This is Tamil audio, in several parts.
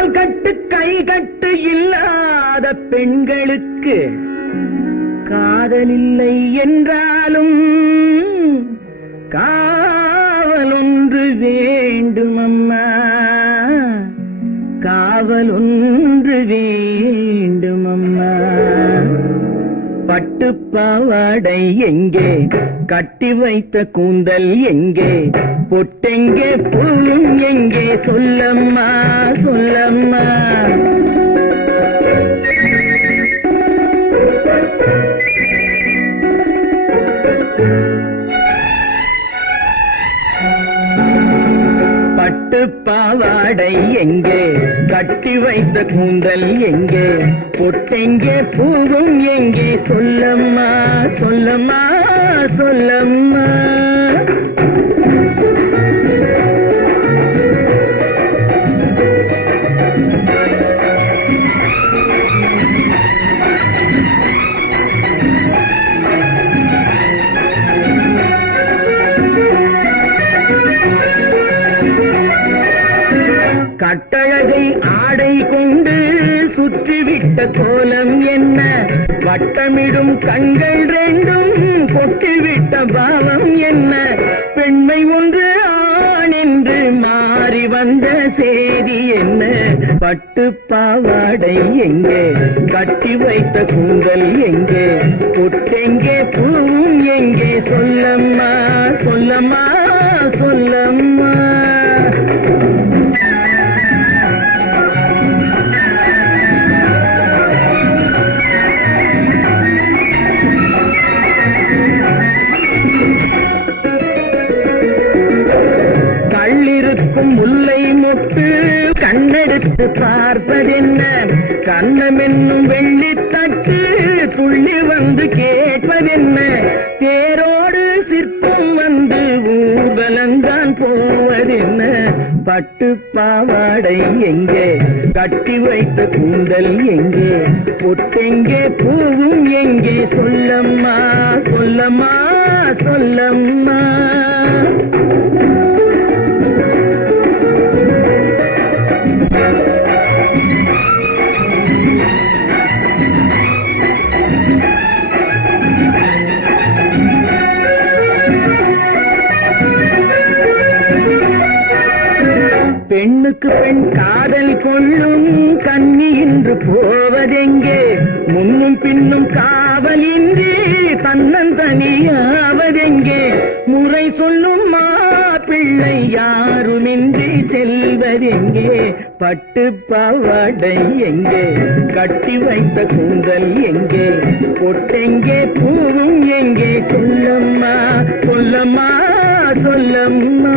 கால் கட்டு கை கட்டு இல்லாத பெண்களுக்கு காதலில்லை என்றாலும் காவல் ஒன்று வேண்டும் அம்மா, காவல் ஒன்று வேண்டும் அம்மா. பட்டுப்பாவாடை எங்கே, கட்டி வைத்த கூந்தல் எங்கே, பொட்டெங்கே பூவும் எங்கே, சொல்லம்மா சொல்லம்மா. பட்டுப்பாவாடை எங்கே, கட்டி வைத்த கூந்தல் எங்கே, பொட்டெங்கே பூவும் எங்கே, சொல்லம்மா சொல்லம்மா சொல்லம்மா. கட்டழகை ஆடை கொண்டு சுற்றிவிட்ட கோலம் என்ன, வட்டமிடும் கண்கள் ரெண்டும் கொட்டிவிட்ட பாவம் என்ன, பெண்மை ஒன்று ஆண் என்று மாறி வந்த செய்தி என்ன. பட்டுப்பாவாடை எங்கே, கட்டி வைத்த கூந்தல் எங்கே, பொட்டெங்கே பூவும் எங்கே, சொல்லம்மா சொல்லம்மா சொல்லம்மா. முல்லை மொட்டு கண்ணெடுத்து பார்ப்பதென்ன, கண்ணம் என்னும் வெள்ளித்தட்டு துள்ளி வந்து கேட்பதென்ன, தேரோடு சிற்பம் வந்து ஊர்வலந்தான் போவதென்ன. பட்டுப்பாவாடை எங்கே, கட்டி வைத்த கூந்தல் எங்கே, பொட்டெங்கே பூவும் எங்கே, சொல்லம்மா சொல்லம்மா சொல்லம்மா. பெண்ணுக்கு பெண் காதல் கொள்ளும் கன்னி இன்று போவதெங்கே, முன்னும் பின்னும் காவலின்றி தன்னந்தனியாவதெங்கே, முறை சொல்லும் மாப்பிள்ளை யாருமின்றி செல்வதெங்கே. பட்டுப்பாவாடை எங்கே, கட்டி வைத்த கூந்தல் எங்கே, பொட்டெங்கே பூவும் எங்கே, சொல்லம்மா சொல்லம்மா சொல்லம்மா.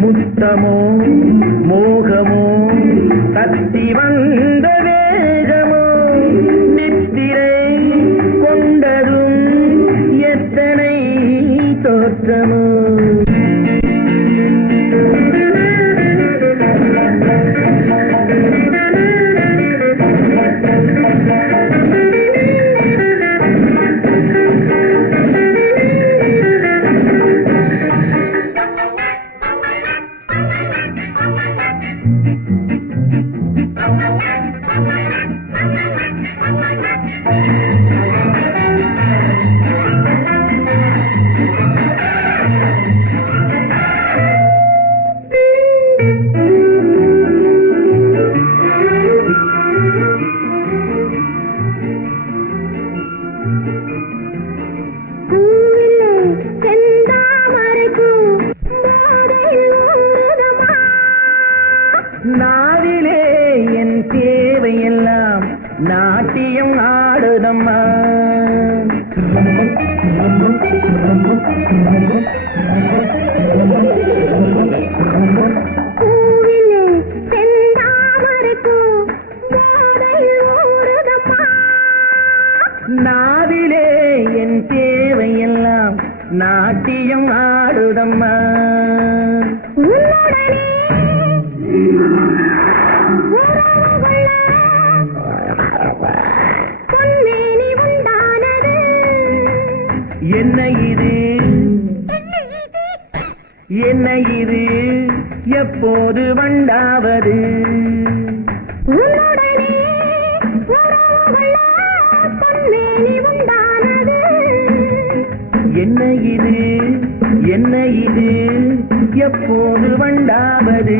முத்தமோ மோகமோ தத்தி வந்த வேகமோ, நித்திரை கொண்டதும் எத்தனை தோற்றமோ. நாவிலே என் தேவையெல்லாம் நாட்டியம் ஆடுதம்மா. பூவிலே செந்தாமரைப்பூ போதையில் ஊறுதம்மா. நாவிலே என் தேவையெல்லாம் நாட்டியம் ஆடுதம்மா. உன்னுடனே உறவு கொள்ள பொன்மேனி உண்டானது. என்ன இது என்ன இது எப்போது வண்டாவது? உன்னுடனே உறவு கொள்ள பொன்மேனி உண்டானது. என்ன இது என்ன இது எப்போது வண்டாவது?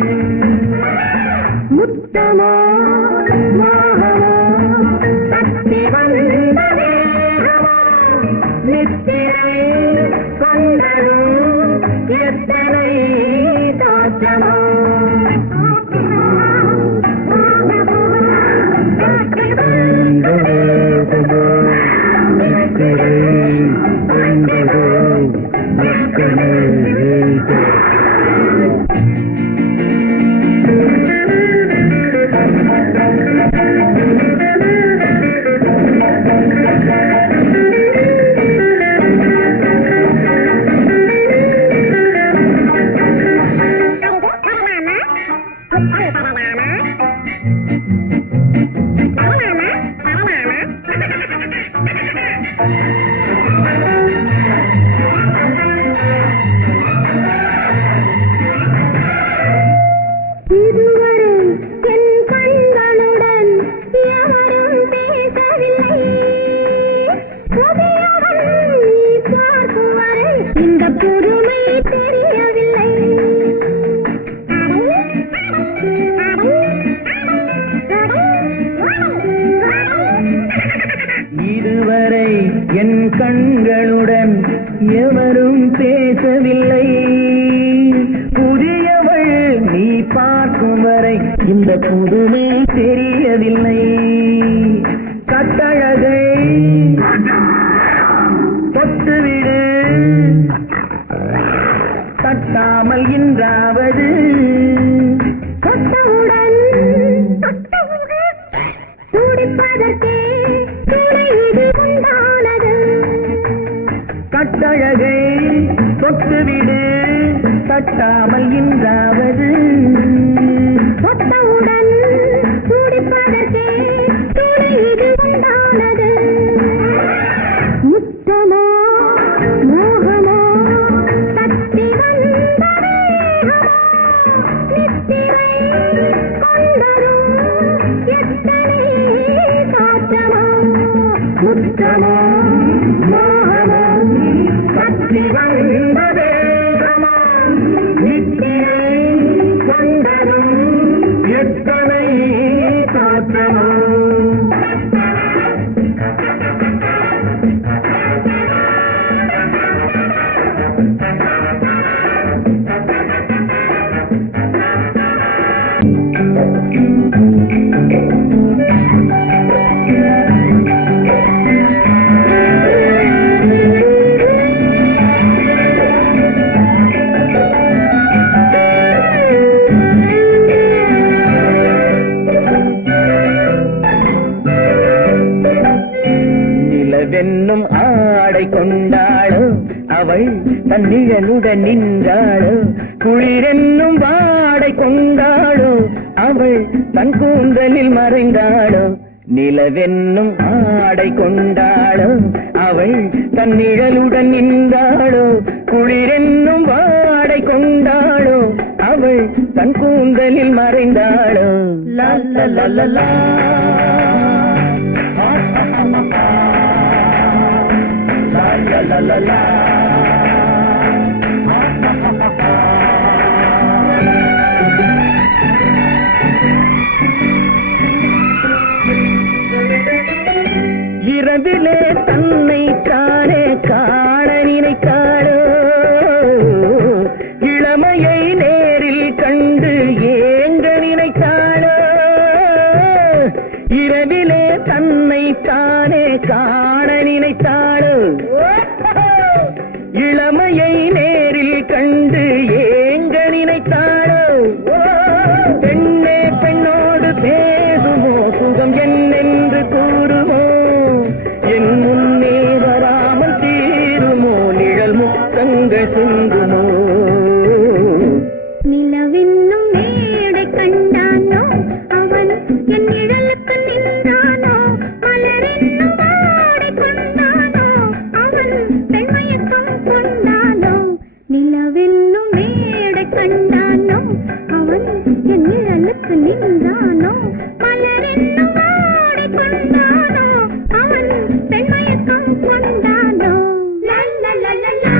முத்தமோ மோகமோ தப்பி வந்த வேகமோ நித்திரை கொண்டதும் எத்தனை தோற்றமோ? இதுவரை என் கண்களுடன் எவரும் பேசவில்லை. புதியவன் நீ பார்க்கும் வரை இந்த புதுமை தெரியவில்லை. இதுவரை என் கண்களுடன் எவரும் பேசவில்லை. புதியவள் நீ பார்க்கும் வரை இந்த புதுமை தெரியவில்லை. கட்டழகை தொட்டுவிடு தட்டாமல் இன்றாவது. தொட்டவுடன் துடிப்பதற்கே துணை இது உண்டானது. கட்டழகை தொட்டுவிடு தட்டாமல் இன்றாவது. தொட்டவுடன் துடிப்பதற்கே துணை இது உண்டானது. முத்தமோ மோகமோ தப்பி வந்த வேகமோ நித்திரை கொண்டதும் எத்தனை தோற்றமோ. முத்தமோ மோகமோ தப்பி வந்த வேகமோ நித்திரை கொண்டதும் எத்தனை தோற்றமோ. நிலவென்னும் ஆடை கொண்டாளோ அவள் தன்னிழலுடன் நின்றாளோ. குளிரென்னும் வாடை கொண்டாளோ அவள் தன் கூந்தலில் மறைந்தாளோ. நிலவென்னும் ஆடை கொண்டாளோ அவள் தன் நிழலுடன் நின்றாளோ. குளிரென்னும் வாடை கொண்டாளோ அவள் தன் கூந்தலில் மறைந்தாளோ. லா லா லா லா லா. La la la la. இரவிலே தன்னை தானே காண நினைத்தாளோ. இளமையை நேரில் கண்டு ஏங்க நினைத்தாளோ. தன்னை தானே காண நினைத்தாளோ இளமையை நேரில் கண்டு ஏங்க நினைத்தாளோ பெண்ணே பெண்ணோடு பேசுமோ சுகம் என்னென்று கூறுமோ என் முன்னே வராமல் தீருமோ நிழல் முத்தங்கள் சிந்துமோ நிலவென்னும் மேடை கண்டானோ அவன் என் நிழலுக்கு நின்றானோ மலரென்னும் ஆடை கொண்டானோ அவன் பெண்மயக்கம் கொண்டானோ நிலவென்னும் மேடை கண்டானோ அவன் என் நிழலுக்கு நின்றானோ மலரென்னும் ஆடை கொண்டானோ அவன் பெண்மயக்கம் கொண்டானோ லா லா லா லா லா.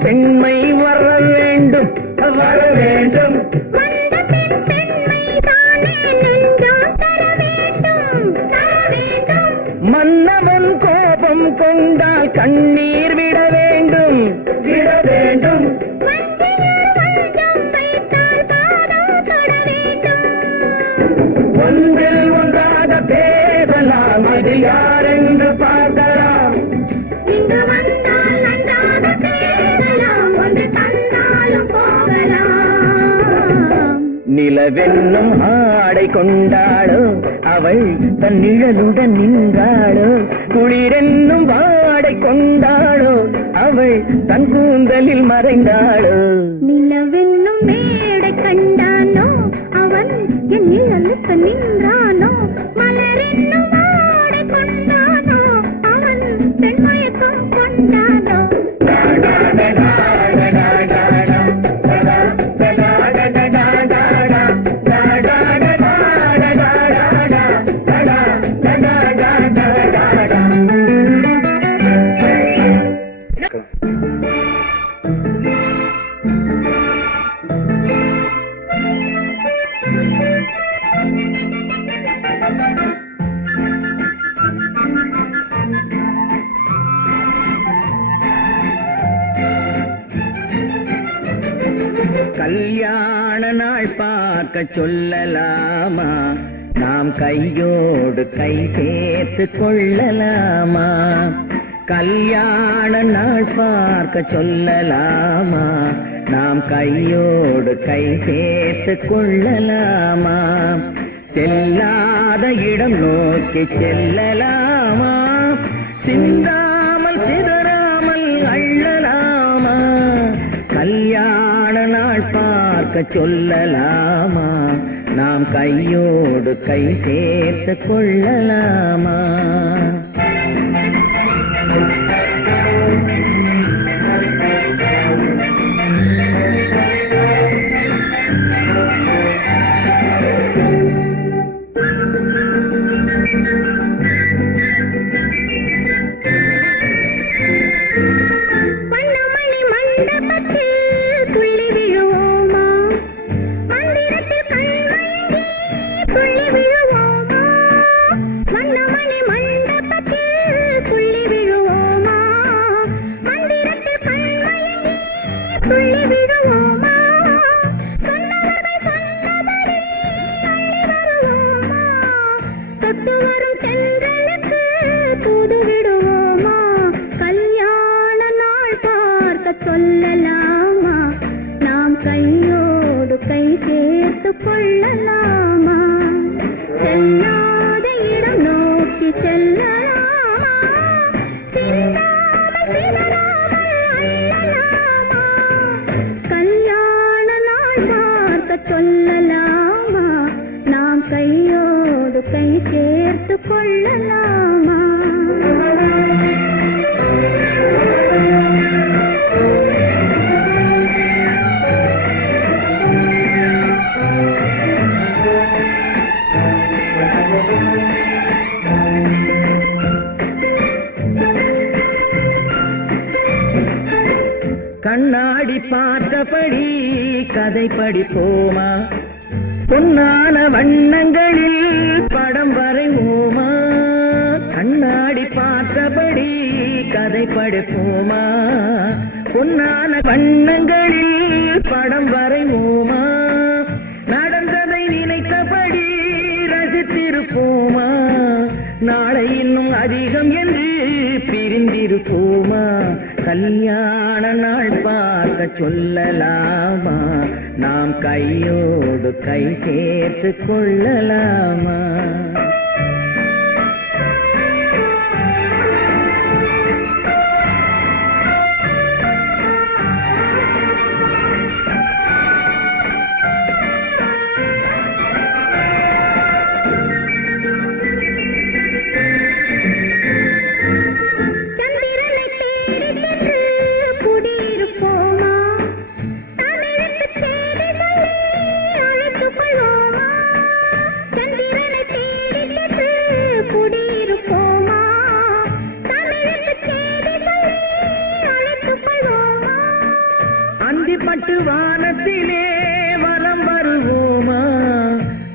பெண்மை வர வேண்டும் வர வேண்டும் மன்னவன் கோபம் கொண்டால் கண்ணீர் விட வேண்டும் விட வேண்டும் ஒன்றில் ஒன்றாக பேசலாம் அது யாரென்று பார்க்கலாம் இங்கு வந்தால் நன்றாக பேசலாம் ஒன்று தந்தாலும் போகலாம் நிலவென்னும் ஆடை கொண்டாளோ அவள் தன் நிழலுடன் நின்றாளோ குளிரென்னும் வாடை கொண்டாளோ அவள் தன் கூந்தலில் மறைந்தாளோ நிலவென்னும் மேடை கண்டானோ அவன் என் நிழலுக்கு நின்றானோ மலரென்னும் வாடை கொண்டானோ அவன் பெண்மயக்கம் கொண்டானோ கல்யாண நாள் பார்க்க சொல்லலாமா நாம் கையோடு கை சேர்த்து கொள்ளலாமா கல்யாண நாள் பார்க்க சொல்லலாமா நாம் கையோடு கை சேர்த்து கொள்ளலாமா செல்லாத இடம் நோக்கி செல்லலாமா சிந்தாமல் சிதறாமல் அள்ளலாமா கல்யாண நாள் பார்க்க சொல்லலாமா நாம் கையோடு கை சேர்த்து கொள்ளலாமா சேர்த்து கொள்ளலாமா செல்லாத இடம் நோக்கி செல்லலாமா சிந்தாமல் சிதறாமல் அள்ளலாமா கல்யாண நாள் பார்க்க சொல்லலாமா நாம் கையோடு கை சேர்த்து கொள்ளலாமா கண்ணாடி பார்த்தபடி கதை படிப்போமா பொன்னான வண்ணங்களில் படம் வரைவோமா கண்ணாடி பார்த்தபடி கதை படிப்போமா பொன்னான வண்ணங்களில் படம் வரைவோமா நடந்ததை நினைத்தபடி ரசித்திருப்போமா நாளை இன்னும் அதிகம் என்று பிரிந்திருப்போமா கல்யாண நாள் பார்க்க சொல்லலாமா நாம் கையோடு கை சேர்த்து கொள்ளலாமா அந்திப்பட்டு வானத்திலே வலம் வருவோமா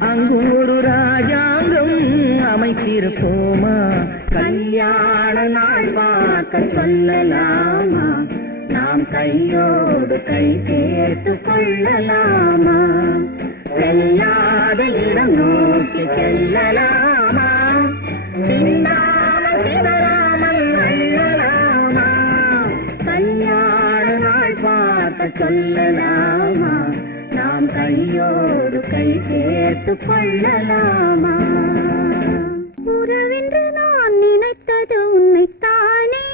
அங்கும் ஒரு ராஜாங்கம் அமைத்திருப்போமா கல்யாண நாள் பார்க்க சொல்லலாமா நாம் கையோடு கை சேர்த்து கொள்ளலாமா செல்லாத இடம் நோக்கி செல்லலாமா சிந்தாமல் சிதறாமல் அள்ளலாமா கல்யாண நாள் பார்க்க சொல்லலாமா நாம் கையோடு கை சேர்த்து கொள்ளலாமா உறவென்று நான் நினைத்தது உன்னைத்தானே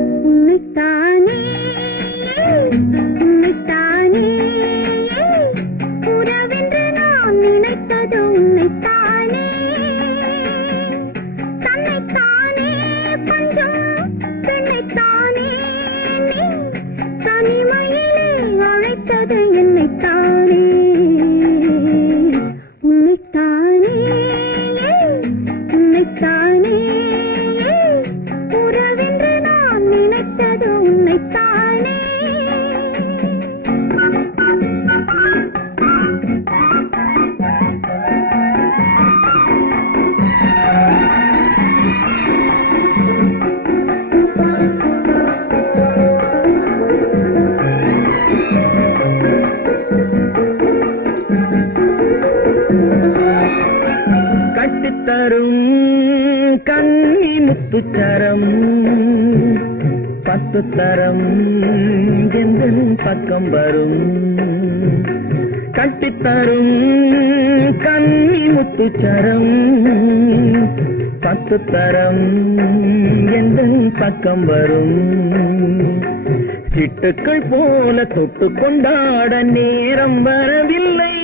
உன்னைத்தானே உன்னைத்தானே உறவென்று நான் நினைத்தது உன்னைத்தானே தன்னைத்தானே பஞ்சம் பெண்ணைத்தானே நீ தனிமையிலே அழைத்தது என்னைத்தானே உன்னைத்தானே உன்னைத்தானே உறவென்று நான் நினைத்தது உன்னைத்தானே கட்டித்தரும் கண்ணி முத்துச்சரம் 10 தரம் எந்தன் பக்கம் வரும் கட்டித்தரும் கண்ணி முத்துச்சரம் 10 தரம் எந்தன் பக்கம் வரும் சிட்டுக்கள் போல தொட்டு கொண்டாட நேரம் வரவில்லை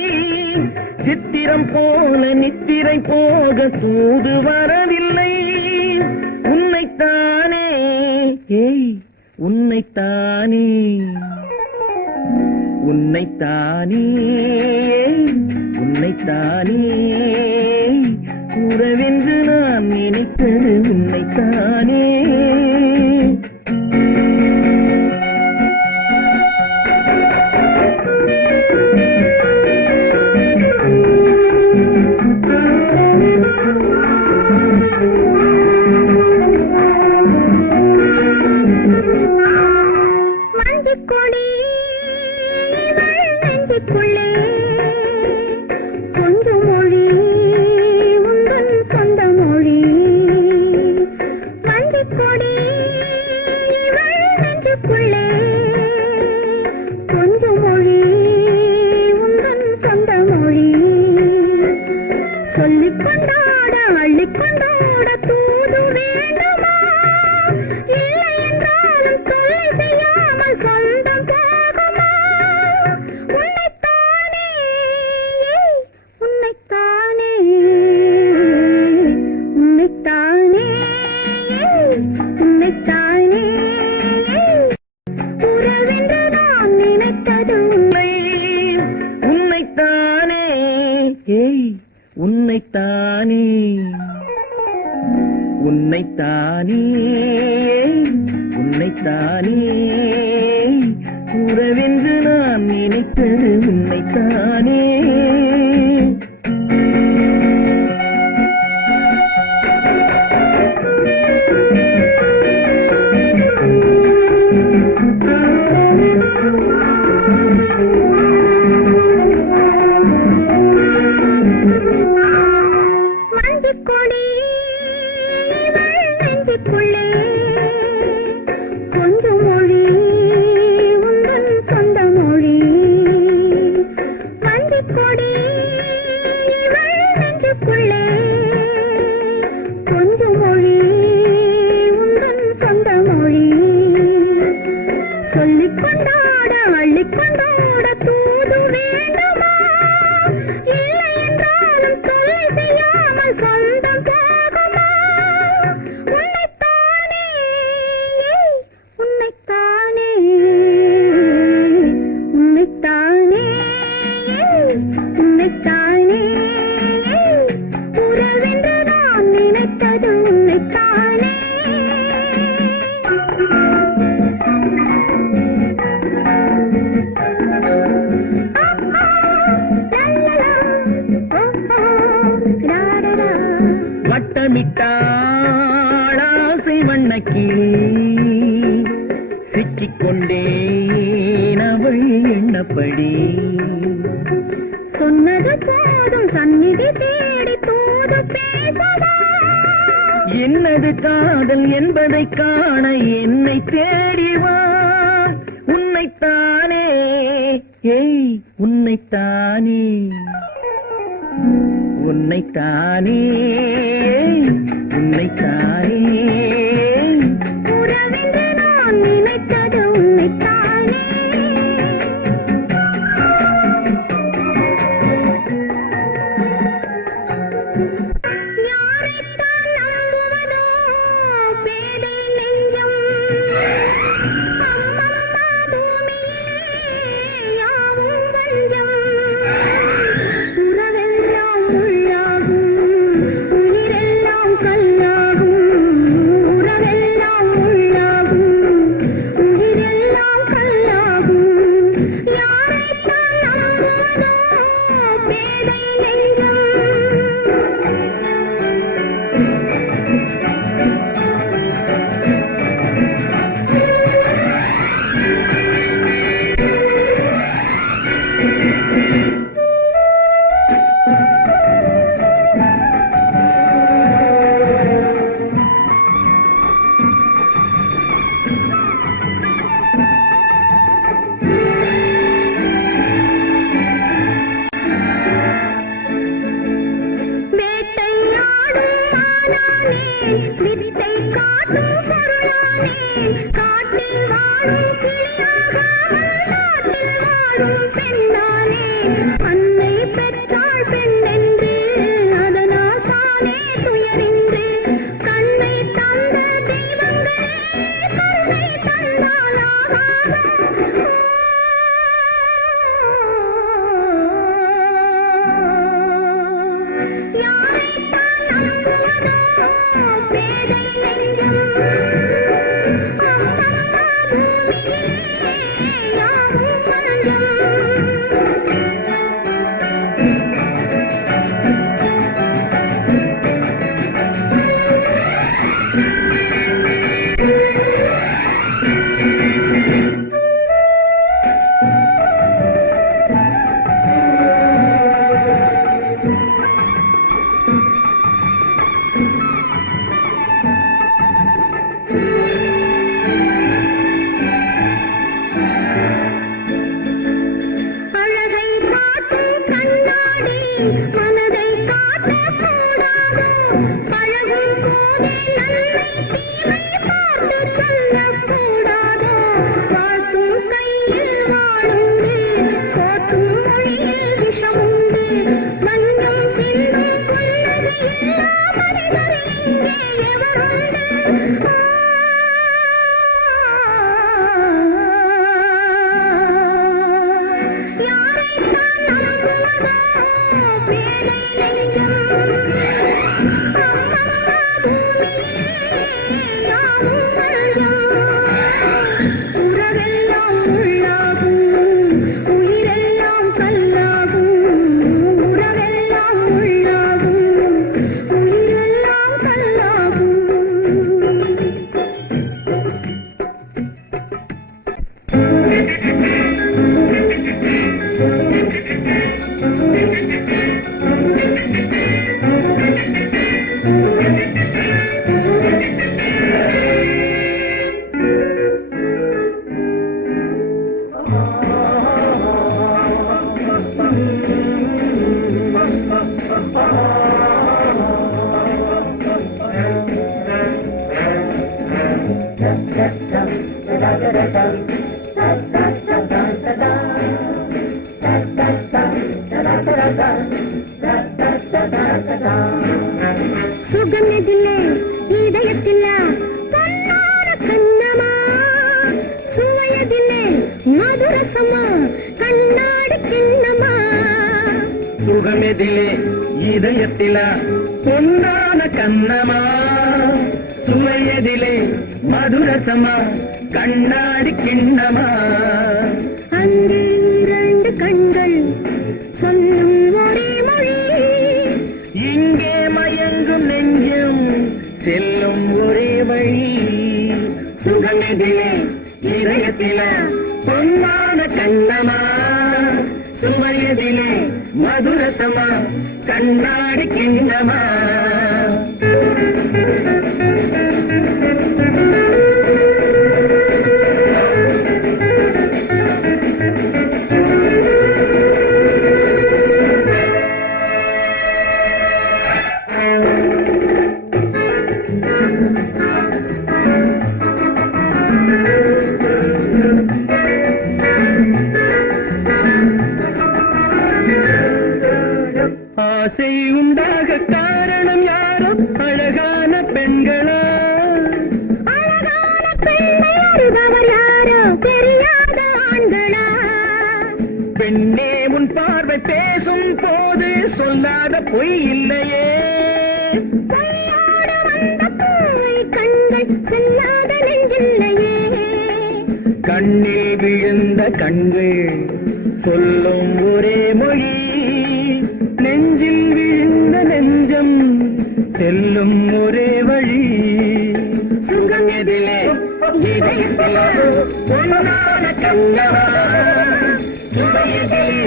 சித்திரம் போல நித்திரை போக தூது வரவில்லை உன்னைத்தானே ஏய் உன்னைத்தானே உன்னைத்தானே உன்னைத்தானே கூறவென்று நான் நினைத்தது உன்னைத்தானே உன்னைத்தானே உன்னைத்தானே உறவென்று நான் நினைத்தது உன்னைத்தானே. கொஞ்சம் மொழி உந்தன் சொந்த மொழி வஞ்சிக் கொடி நெஞ்சுக்குள்ளே கொஞ்சம் மொழி உந்தன் சொந்த மொழி சொல்லிக் கொண்டாட அள்ளிக் கொண்டாட தூது வேண்டுமா இல்லை என்றாலும் தொல்லை செய்யாமல் சொந்தம் போகுமா உன்னைத்தானே உன்னைத்தானே உன்னைத்தானே உறவென்று நான் நினைத்தது உன்னைத்தானே. வட்டமிட்டாள் ஆசை வண்ணக்கிளி சிக்கிக்கொண்டேன் அவள் எண்ணப்படி சொன்னது போதும் சந்நிதி தேடி தூது பேசவா என்னது காதல் என்பதை காண என்னை தேடிவா. உன்னைத்தானே ஏய் உன்னைத்தானே உன்னைத்தானே உன்னைத்தானே உறவென்று நான் நினைத்தது உன்னைத்தானே. யாரைத்தான் நம்புவதோ பேதை நெஞ்சம் அம்மம்மா பூமியே யாவும் வஞ்சம் உறவெல்லாம் உள்ளாகும் உயிரெல்லாம் கல்லாகும் உறவெல்லாம் உள்ளாகும் உயிரெல்லாம் கல்லாகும் யாரைத்தான் நம்புவதோ பேதை நெஞ்சம். வித்தை காட்டும் பொருளானே காட்டில் வாழும் கிளியாகாமல் நாட்டில் வாழும் பெண்ணானே அன்னை பெற்றாள் பெண்ணென்று அதனால் தானே துயரின்று கண்ணை தந்த தெய்வங்களே கருணை தந்தாலாகாதோ. யாரைத்தான் நம்புவதோ பேதை நெஞ்சம் அம்மம்மா பூமியே யாவும் வஞ்சம். அழகை காட்டும் கண்ணாடி மனதை காட்டக்கூடாதோ பழகும் போதே நன்மை தீமை பார்த்து சொல்லக்கூடாதோ வாழ்த்தும் கையில் வாழுண்டு போற்றும் மொழியில் விஷமுண்டு மஞ்சம் சிந்தும் புன்னகையில் மனிதர் இங்கே எவருண்டு. யாரைத்தான் நம்புவதோ பேதை நெஞ்சம் அம்மம்மா பூமியே சுகமெதிலே இதயத்தில பொன்னான கண்ணமா சுவையதிலே மதுரசமா கண்ணாடி கிண்ணமா சுகமெதிலே இதயத்தில பொன்னான கண்ணமா சுவையதிலே மதுரசமா கண்ணாடி கிண்ணமா அங்கே இரண்டு கண்கள் சொல்லும் ஒரே மொழி இங்கே மயங்கும் நெஞ்சம் செல்லும் ஒரே வழி சுகமெதிலே இதயத்தில பொன்னான கண்ணமா சுவையதிலே மதுரசமா கண்ணாடி கிண்ணமா ஆசை உண்டாக காரணம் யாரோ அழகான பெண்களா அழகான பெண்ணை அறிபவர் யாரோ தெரியாத ஆண்களா பெண்ணே உன் பார்வை பேசும் போது சொல்லாத பொய் இல்லையே கையோடு வந்த பூவை கண்கள் செல்லாத நெஞ்சில்லையே கண்ணில் விழுந்த கண்கள் சொல்லும் ஒரே மொழி நெஞ்சில் விழுந்த நெஞ்சம் செல்லும் ஒரே வழி சுகம் எதிலே இதயத்தில பொன்னான கண்ணமா சுவையதிலே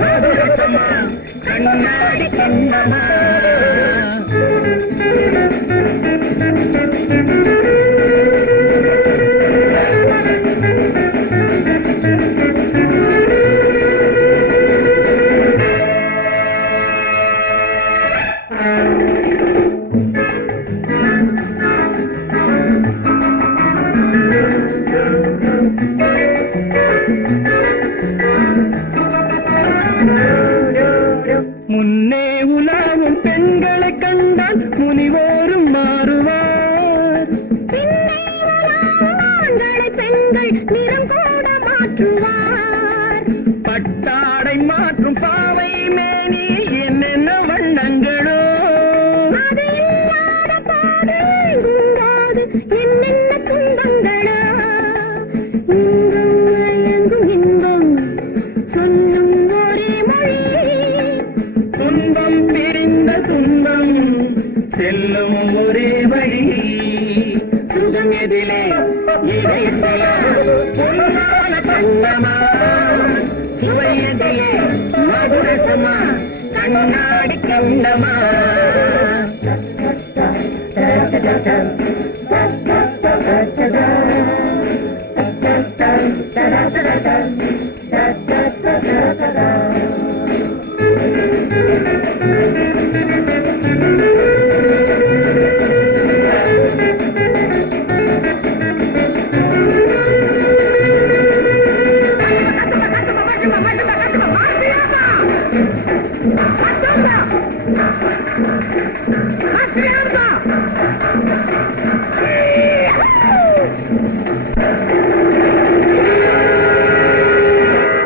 மதுரசமா கண்ணாடி கண்ணமா முன்னே உலாவும் பெண்களை கண்டால் முனிவோரும் மாறுவார் பின்னே வராத ஆண்களை பெண்கள் நிறம் கூட மாற்றுவார் பட்டாடை மாற்றும் பாவை மேனி என்னென்ன வண்ணங்களோ அது இல்லாத பாடு எங்கும்போது என்னென்ன துன்பங்களோ இங்கும் மயங்கும் இன்பம் சொல்லும் ஒரே மொழி துன்பம் பிரிந்த துன்பம் செல்லும் ஒரே வழி சுகம் எதிலே இதயத்தில பொன்னான கண்ணமா சுவையதிலே மதுரசமா கண்ணாடி கண்ணமா Hey!